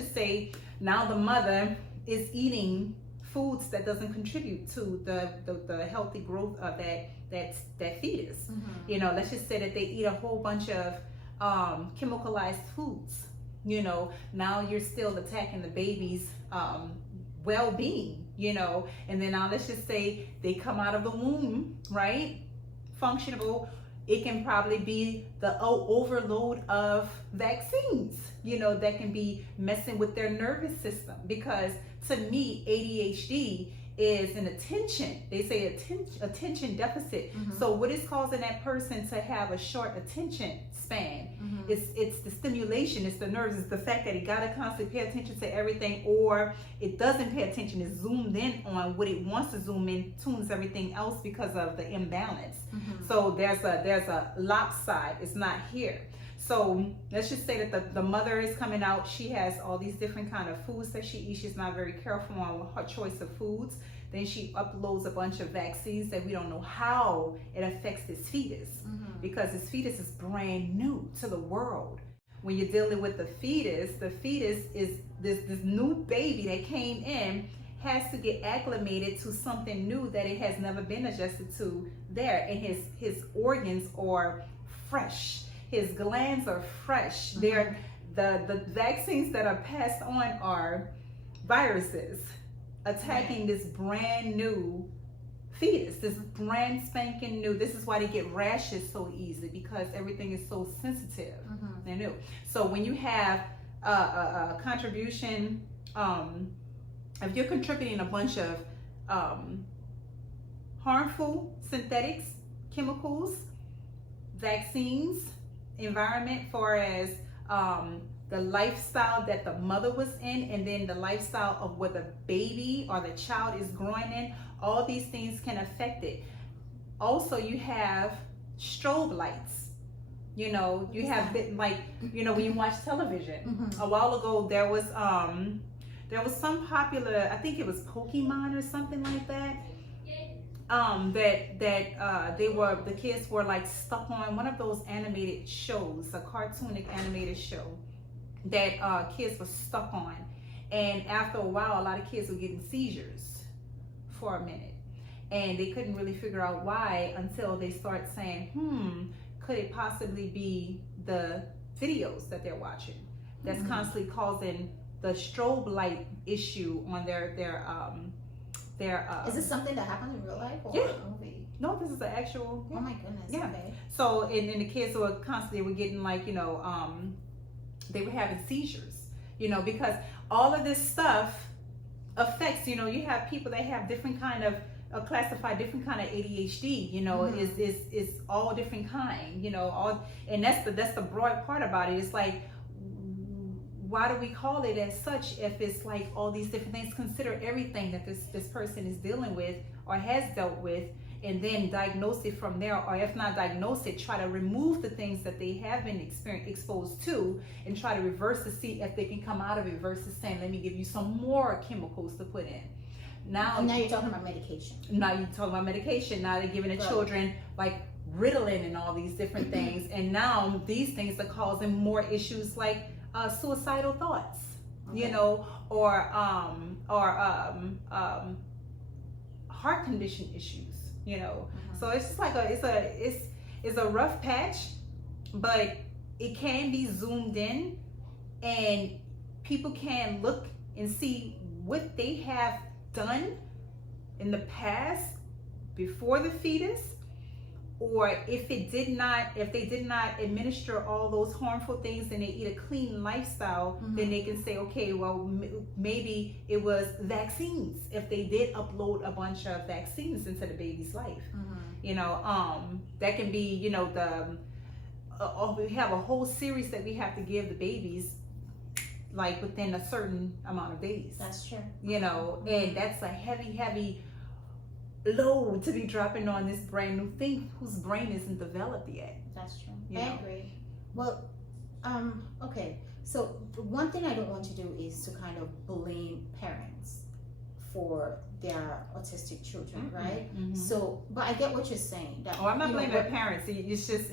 just say now the mother is eating foods that doesn't contribute to the healthy growth of that fetus. You know, let's just say that they eat a whole bunch of chemicalized foods. You know, now you're still attacking the baby's well-being, you know. And then now let's just say they come out of the womb, right, functional. It can probably be the overload of vaccines, you know, that can be messing with their nervous system. Because to me, ADHD is an attention, they say attention deficit. So what is causing that person to have a short attention span? It's the stimulation, it's the nerves, it's the fact that he got to constantly pay attention to everything, or it doesn't pay attention, it's zoomed in on what it wants to zoom in, tunes everything else because of the imbalance. So there's a lopside, it's not here. So let's just say that the mother is coming out, she has all these different kind of foods that she eats, she's not very careful on her choice of foods. Then she uploads a bunch of vaccines that we don't know how it affects this fetus, because this fetus is brand new to the world. When you're dealing with the fetus is this new baby that came in, has to get acclimated to something new that it has never been adjusted to there. And his organs are fresh. His glands are fresh. They're the vaccines that are passed on are viruses attacking this brand new fetus, this brand spanking new. This is why they get rashes so easy, because everything is so sensitive and new. So when you have a contribution, if you're contributing a bunch of harmful synthetics, chemicals, vaccines, environment, far as the lifestyle that the mother was in, and then the lifestyle of what the baby or the child is growing in, all these things can affect it. Also, you have strobe lights. You know, you have like, you know, when you watch television. A while ago, there was some popular, I think it was Pokemon or something like that. The kids were like stuck on one of those animated shows, a cartoonic animated show that kids were stuck on. And after a while, a lot of kids were getting seizures for a minute. And they couldn't really figure out why until they start saying, could it possibly be the videos that they're watching that's constantly causing the strobe light issue on their is this something that happened in real life or a movie? No, this is an actual. Oh my goodness. Yeah. Okay. So and the kids were constantly getting like, you know, they were having seizures, you know, because all of this stuff affects, you know, you have people that have different kind of classify different kind of ADHD, you know, is all different kind, you know, and that's the broad part about it. It's like, why do we call it as such if it's like all these different things? Consider everything that this person is dealing with or has dealt with, and then diagnose it from there, or if not diagnose it, try to remove the things that they have been exposed to and try to reverse to see if they can come out of it, versus saying, let me give you some more chemicals to put in. Now you're talking about medication. Now you're talking about medication. Now they're giving the children like Ritalin and all these different things, and now these things are causing more issues like suicidal thoughts, you know, or heart condition issues, you know. So it's just like it's a rough patch, but it can be zoomed in, and people can look and see what they have done in the past before the fetus, or if they did not administer all those harmful things and they eat a clean lifestyle, then they can say, okay, well, maybe it was vaccines, if they did upload a bunch of vaccines into the baby's life. You know, that can be, you know, we have a whole series that we have to give the babies like within a certain amount of days. That's true. You know, and that's a heavy load to be dropping on this brand new thing whose brain isn't developed yet. That's true. You I know? agree. Well, okay. So one thing I don't want to do is to kind of blame parents for their autistic children, right? So, but I get what you're saying. That, I'm not blaming the parents. It's just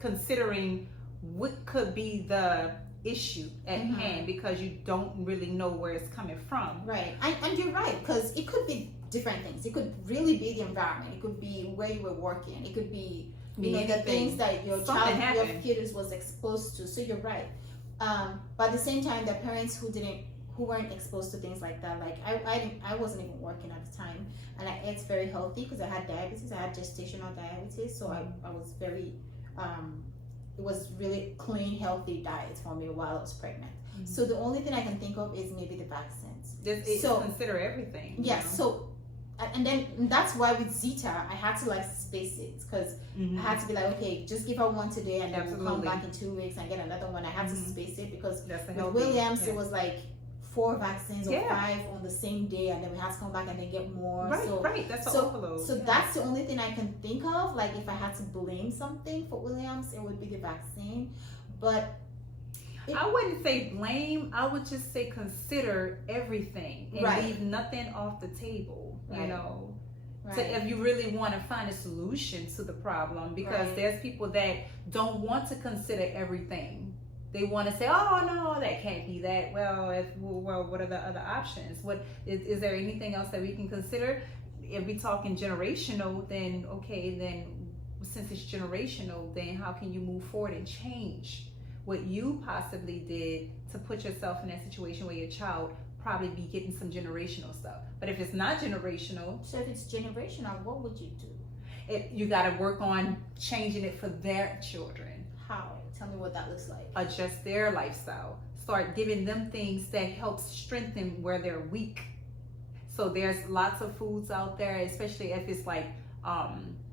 considering what could be the issue at hand because you don't really know where it's coming from. Right. And you're right, because it could be different things. It could really be the environment. It could be where you were working. It could be, you know, the things that your kid was exposed to. So you're right. But at the same time, the parents who weren't exposed to things like that, like I wasn't even working at the time, and I ate very healthy because I had diabetes. I had gestational diabetes, so I was very it was really clean, healthy diet for me while I was pregnant. So the only thing I can think of is maybe the vaccines. So consider everything. Yes. Yeah, so and then that's why with Zita I had to like space it, because I had to be like, okay, just give her one today and then we'll come back in 2 weeks and get another one. I had to space it because with Williams it was like 4 vaccines or 5 on the same day, and then we had to come back and then get more. Right, that's an overload. So that's the only thing I can think of. Like if I had to blame something for Williams, it would be the vaccine. But I wouldn't say blame. I would just say consider everything and leave nothing off the table. You know, so if you really want to find a solution to the problem, because there's people that don't want to consider everything. They want to say, oh no, that can't be that. Well, what are the other options? What is there anything else that we can consider? If we talking generational, then okay, then since it's generational, then how can you move forward and change what you possibly did to put yourself in that situation where your child probably be getting some generational stuff? But if it's not generational, so if it's generational, what would you do? You got to work on changing it for their children. How? Tell me what that looks like. Adjust their lifestyle. Start giving them things that help strengthen where they're weak. So there's lots of foods out there, especially if it's like,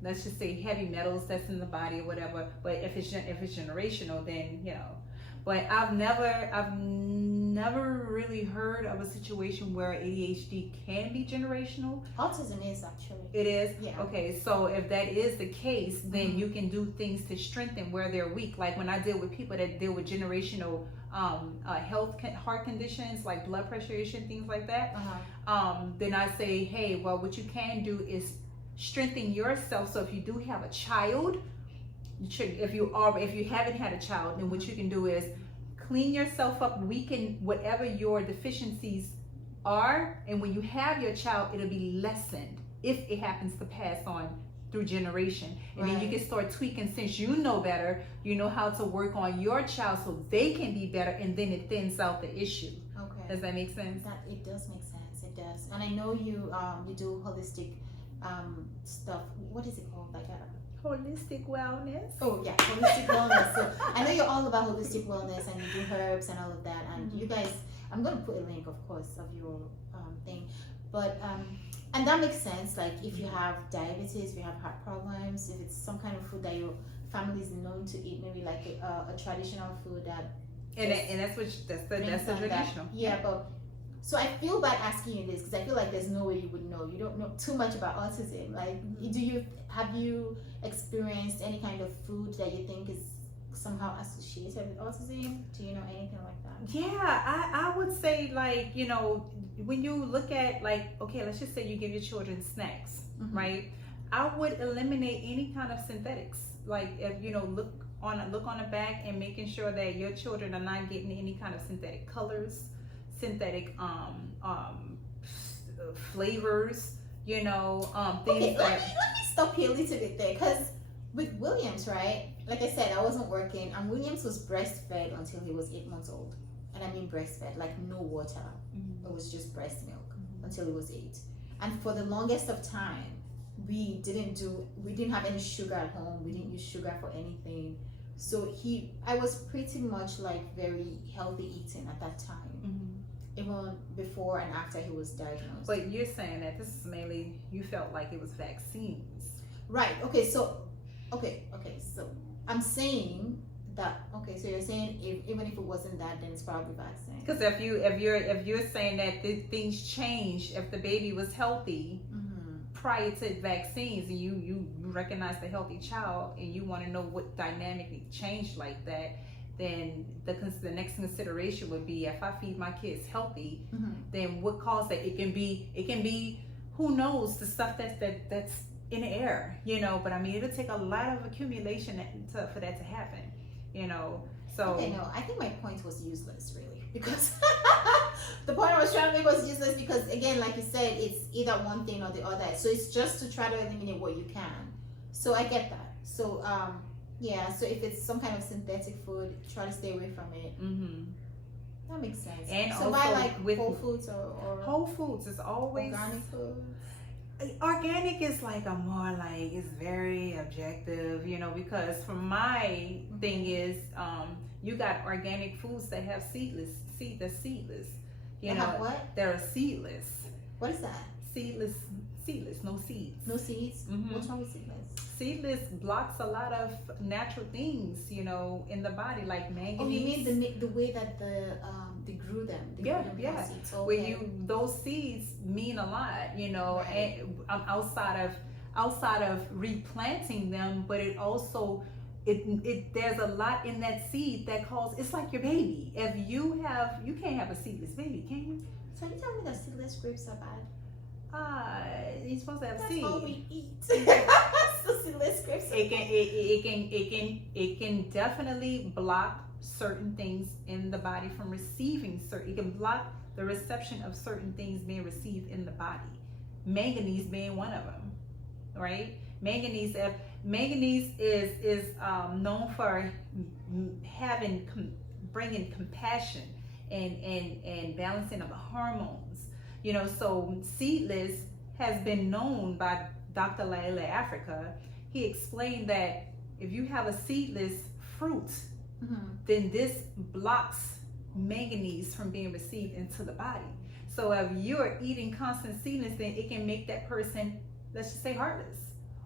let's just say heavy metals that's in the body or whatever. But if it's generational, then you know. But I've never really heard of a situation where ADHD can be generational. Autism is actually. It is? Yeah. Okay, so if that is the case, then you can do things to strengthen where they're weak. Like when I deal with people that deal with generational heart conditions, like blood pressure issue and things like that, then I say, hey, well, what you can do is strengthen yourself. So if you do have a child, if you haven't had a child, then what you can do is clean yourself up, weaken whatever your deficiencies are, and when you have your child, it'll be lessened if it happens to pass on through generation. And then you can start tweaking, since you know better, you know how to work on your child so they can be better, and then it thins out the issue. Okay. Does that make sense? It does make sense. It does. And I know you do holistic stuff. What is it called? Like holistic wellness. Oh yeah, holistic wellness. So I know you're all about holistic wellness, and you do herbs and all of that. And you guys, I'm gonna put a link, of course, of your thing. But and that makes sense. Like if you have diabetes, if you have heart problems, if it's some kind of food that your family is known to eat, maybe like a traditional food that. That's the traditional. Yeah, but. So I feel bad asking you this because I feel like there's no way you would know. You don't know too much about autism. Like, have you experienced any kind of food that you think is somehow associated with autism? Do you know anything like that? Yeah, I would say, like, you know, when you look at, like, okay, let's just say you give your children snacks, right? I would eliminate any kind of synthetics. Like, if you know, look on the back and making sure that your children are not getting any kind of synthetic colors, synthetic flavors, you know, things. Okay, let me stop here a little bit there, because with Williams, right? Like I said, I wasn't working, and Williams was breastfed until he was 8 months old, and I mean breastfed, like no water. It was just breast milk until he was 8, and for the longest of time, we didn't have any sugar at home. We didn't use sugar for anything. So I was pretty much like very healthy eating at that time. Even before and after he was diagnosed. But you're saying that this is mainly, you felt like it was vaccines. Right. Okay. So I'm saying that. Okay. So you're saying even if it wasn't that, then it's probably vaccine. Because if you're saying that things change, if the baby was healthy prior to vaccines, and you recognize the healthy child, and you want to know what dynamic changed like that, then the next consideration would be, if I feed my kids healthy, then what caused that? It can be who knows, the stuff that's in the air, you know. But I mean, it'll take a lot of accumulation for that to happen. you know. So okay, no, I think my point was useless, really, because the point I was trying to make was useless because, again, like you said, it's either one thing or the other. So it's just to try to eliminate what you can. So I get that. So yeah. So if it's some kind of synthetic food, try to stay away from it. That makes sense. And so also buy like with Whole Foods or Whole Foods is always organic foods. Organic is like a more like it's very objective, you know, because from my thing is you got organic foods that have seedless. You They know, have what? they're seedless. What is that? Seedless, no seeds. No seeds. What's wrong with seedless? Seedless blocks a lot of natural things, you know, in the body, like manganese. Oh, you mean the way that they grew them? They grew them from seeds. Okay. Where those seeds mean a lot, you know, Right. and outside of replanting them, but it also there's a lot in that seed that calls it's like your baby. If you can't have a seedless baby, can you? So you tell me that seedless grapes are bad? You're supposed to have That's seeds. all we eat. So seedless grapes. It can definitely block certain things in the body from receiving certain. It can block the reception of certain things being received in the body. Manganese being one of them, right? Manganese is known for bringing compassion and balancing of the hormones. You know, so seedless has been known by Dr. Laila Africa. He explained that if you have a seedless fruit, then this blocks manganese from being received into the body. So if you're eating constant seedless, then it can make that person, let's just say, heartless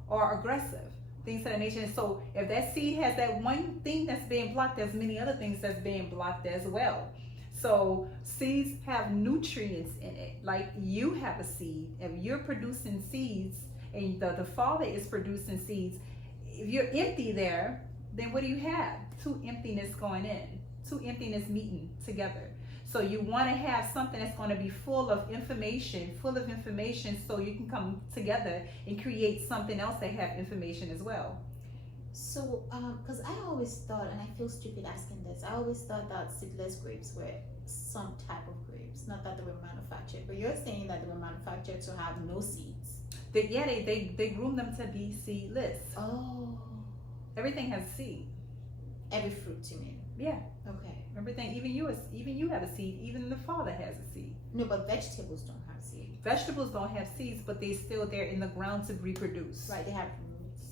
or aggressive, things of that nature. And so if that seed has that one thing that's being blocked, there's many other things that's being blocked as well. So seeds have nutrients in it. Like you have a seed. If you're producing seeds and the father is producing seeds, if you're empty there, then what do you have? Two emptiness going in, two emptiness meeting together. So you want to have something that's going to be full of information, so you can come together and create something else that have information as well. So, because I always thought, and I feel stupid asking this, I always thought that seedless grapes were some type of grapes, not that they were manufactured. But you're saying that they were manufactured to have no seeds. They groom them to be seedless. Oh. Everything has seed. Every fruit, you mean? Yeah. Okay. Everything, even you have a seed. Even the father has a seed. No, but vegetables don't have seeds. Vegetables don't have seeds, but they're still there in the ground to reproduce. Right, they have roots.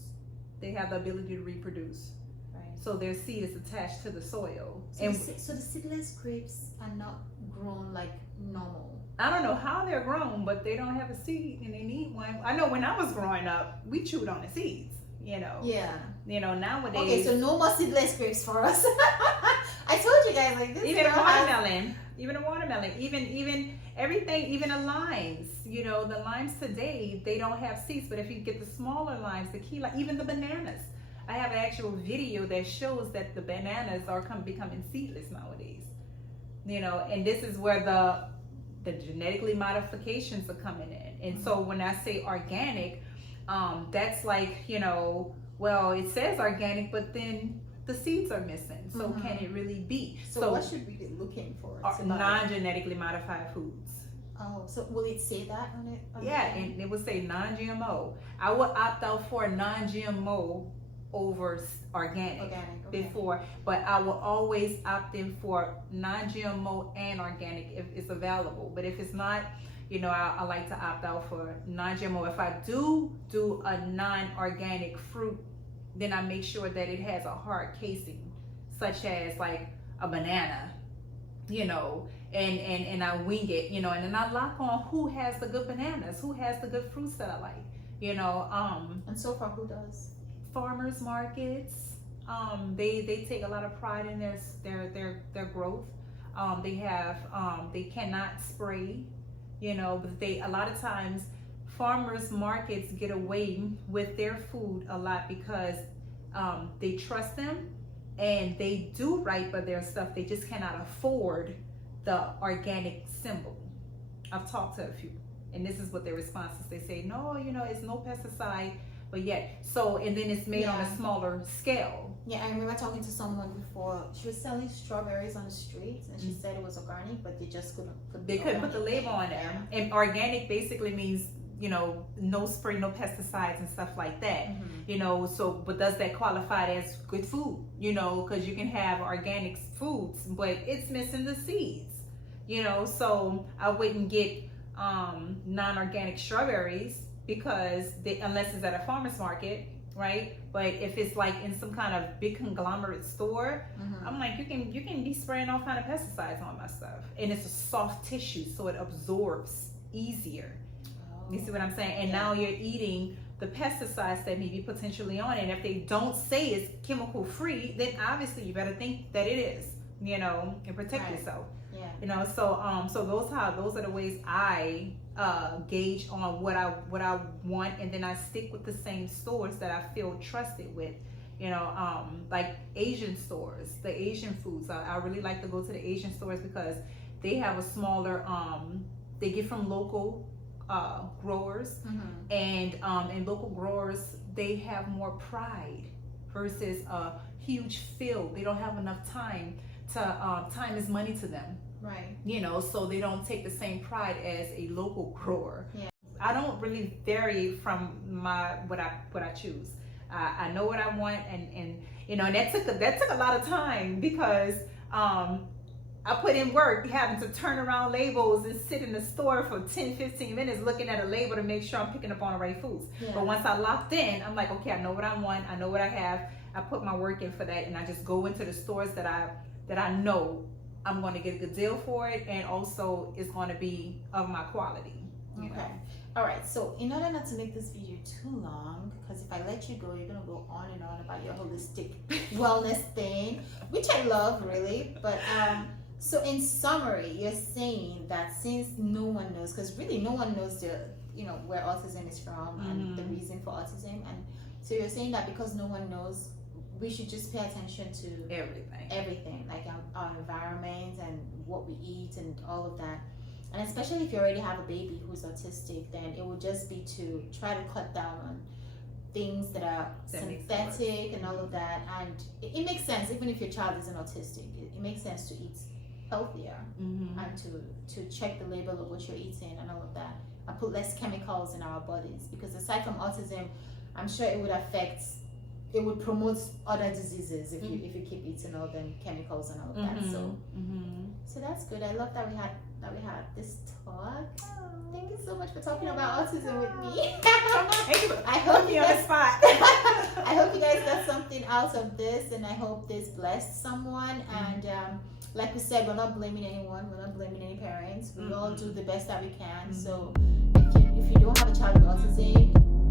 They have the ability to reproduce. Right. So their seed is attached to the soil. So, so the seedless grapes are not grown like normal. I don't know how they're grown, but they don't have a seed and they need one. I know when I was growing up, we chewed on the seeds, you know. Yeah. You know, nowadays. Okay, so no more seedless grapes for us. I told you guys, like this. Even a watermelon, even everything, even the limes. You know, the limes today, they don't have seeds, but if you get the smaller limes, the key lime, even the bananas. I have an actual video that shows that the bananas are becoming seedless nowadays. You know, and this is where the genetically modifications are coming in. And so when I say organic, that's like, you know, well, it says organic, but then the seeds are missing. So can it really be? So what should we be looking for? Non-genetically modified foods. Oh, so will it say that on it? Yeah, and it would say non-GMO. I would opt out for non-GMO over organic before, but I will always opt in for non-GMO and organic if it's available. But if it's not, you know, I like to opt out for non-GMO. If I do a non-organic fruit, then I make sure that it has a hard casing, such as like a banana, you know, and I wing it, you know, and then I lock on who has the good bananas, who has the good fruits that I like, you know. And so far, who does? Farmers markets. They take a lot of pride in their growth. They cannot spray, you know, but a lot of times farmers markets get away with their food a lot because they trust them and they do right by their stuff. They just cannot afford the organic symbol. I've talked to a few, and this is what their response is. They say, no, you know, it's no pesticide, but yet, so, and then it's made on Yeah. a smaller scale. Yeah, I remember talking to someone before. She was selling strawberries on the streets, and she said it was organic, but they just couldn't put They couldn't put the label on Yeah. them. And organic basically means, you know, no spray, no pesticides and stuff like that. You know, so, but does that qualify as good food? You know, because you can have organic foods, but it's missing the seeds. You know, so I wouldn't get non-organic strawberries because unless it's at a farmer's market, right? But if it's like in some kind of big conglomerate store, I'm like, you can be spraying all kind of pesticides on my stuff, and it's a soft tissue, so it absorbs easier. You see what I'm saying? And now you're eating the pesticides that may be potentially on it. And if they don't say it's chemical free, then obviously you better think that it is, you know, and protect yourself. Yeah. You know, so those are the ways I gauge on what I want, and then I stick with the same stores that I feel trusted with. You know, like Asian stores, the Asian foods. I really like to go to the Asian stores because they have a smaller. They get from local growers, and local growers, they have more pride versus a huge field. They don't have enough time to time is money to them. Right. You know, so they don't take the same pride as a local grower. Yeah. I don't really vary from what I choose. I know what I want, and you know, and that took a lot of time because I put in work having to turn around labels and sit in the store for 10-15 minutes looking at a label to make sure I'm picking up on the right foods. Yeah. But once I locked in, I'm like, okay, I know what I want, I know what I have, I put my work in for that, and I just go into the stores that I know I'm going to get a good deal for it, and also it's going to be of my quality. You know? All right, so in order not to make this video too long, because if I let you go, you're going to go on and on about your holistic wellness thing, which I love, really. But so in summary, you're saying that since no one knows, because really no one knows where autism is from and the reason for autism, and so you're saying that because no one knows, we should just pay attention to everything, like our environment and what we eat and all of that. And especially if you already have a baby who's autistic, then it would just be to try to cut down on things that are synthetic and all of that. And it makes sense, even if your child isn't autistic, it makes sense to eat healthier and to check the label of what you're eating and all of that, and put less chemicals in our bodies, because aside from autism, I'm sure it would promote other diseases if you keep eating all them chemicals and all of that. So that's good. I love that we had this talk. Thank you so much for talking about autism with me. I hope you guys I hope you guys got something out of this, and I hope this blessed someone. And like we said, we're not blaming anyone. We're not blaming any parents. We all do the best that we can. So if you don't have a child with autism,